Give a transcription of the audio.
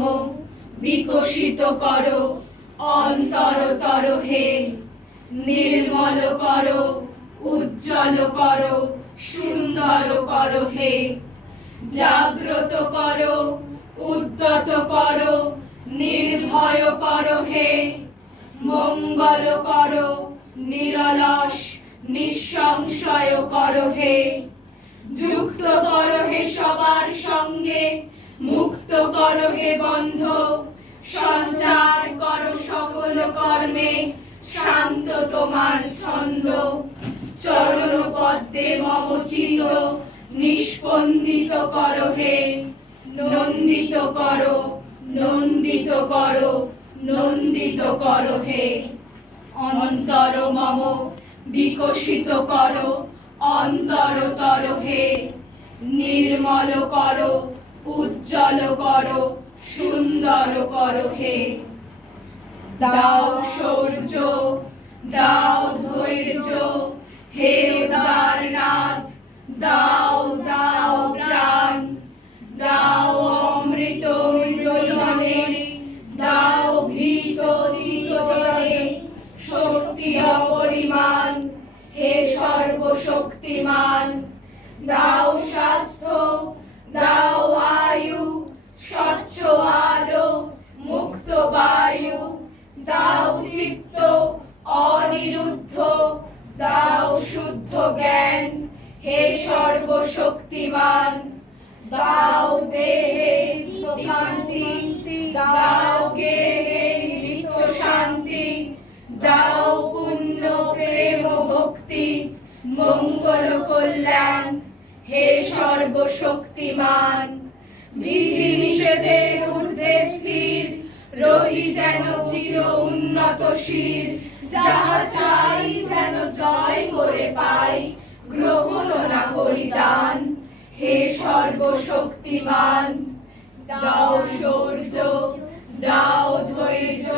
মম বিকশিত করো অন্তরতর হে। নির্মল করো, উজ্জ্বল করো, সুন্দর করো হে। জাগ্রত করো, উদ্যত করো, নির্ভয় করো হে। মঙ্গল করো, নিরলস নিঃসংশয় করো হে। যুক্ত করো হে সবার সঙ্গে, মুক্ত করো হে বন্ধ। সঞ্চার করো সকল কর্মে, শান্ত তোমার ছন্দ। চরণ পদ্মে মম চিত্ত নিষ্পন্দিত করো হে। নন্দিত করো, নন্দিত করো, নন্দিত করো হে। অন্তর মম বিকশিত করো অন্তরতর হে। নির্মল করো, উজ্জ্বল করো, সুন্দর করো হে। দাও শৌর্য, দাও ধৈর্য হে উদারনাথ। দাও দাও প্রাণ, দাও অমৃত মৃতজনে, দাও ভীত চিত্তজনে শক্তি অপরিমাণ হে সর্বশক্তিমান। দাও স্বাস্থ্য, দাও আয়ু, স্বচ্ছ আলো, মুক্ত বায়ু। দাও চিত্ত অনিরুদ্ধ, দাও শুদ্ধ জ্ঞান হে সর্বশক্তিমান। দাও দেহে কান্তি, দাও গেহে নিত্য শান্তি। দাও পুণ্য প্রেম ভক্তি, মঙ্গল কল্যাণ হে সর্বশক্তিমান। ভীতি নিষেধের ঊর্ধ্বে স্থির রহি যেন চির উন্নত শির। যাহা চাই যেন জয় করে পাই, গ্রহণ না করি দান হে সর্বশক্তিমান। দাও শৌর্য, দাও ধৈর্য,